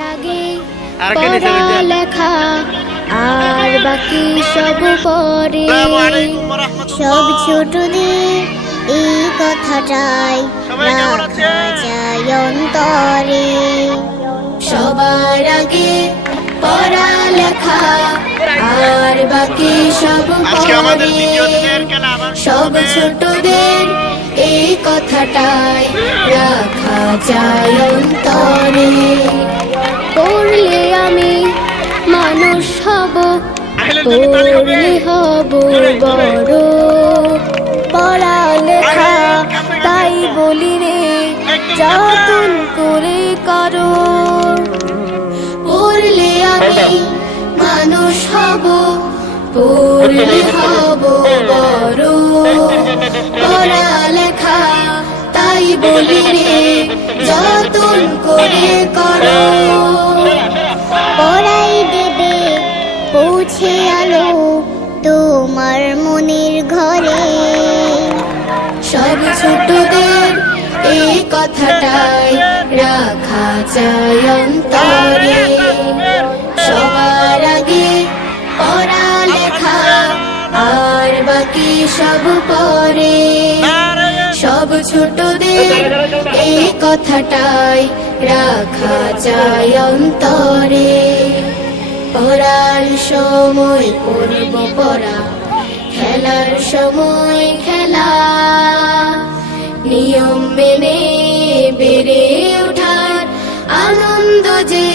নিচে? লেখা আর বাকি সব পরে। সব ছোটদের এই কথাটাই রাখা যায় অন্তরে সবার আগে পড়ালেখা আর বাকি সব পরে সব। ছোটদের এই কথাটাই রাখা যায় অন্তরে হব পড়লে হব। বড়। পড়ালেখা তাই বলি রে যতন করে করো। পড়লে আমি মানুষ হব পড়লে হব বড়। পড়ালেখা তাই বলি রে যতন করে করো। পৌঁছে আলো তোমার মনের ঘরে। সব ছোটদের এই কথাটাই রাখা চাই অন্তরে। সবার আগে পড়ালেখা, আর বাকি সব পরে। সব ছোটদের এই কথাটাই রাখা যায় অন্তরে। পড়ার সময় করব পড়া খেলার সময় খেলা। নিয়ম মেনে বেড়ে ওঠার আনন্দ যে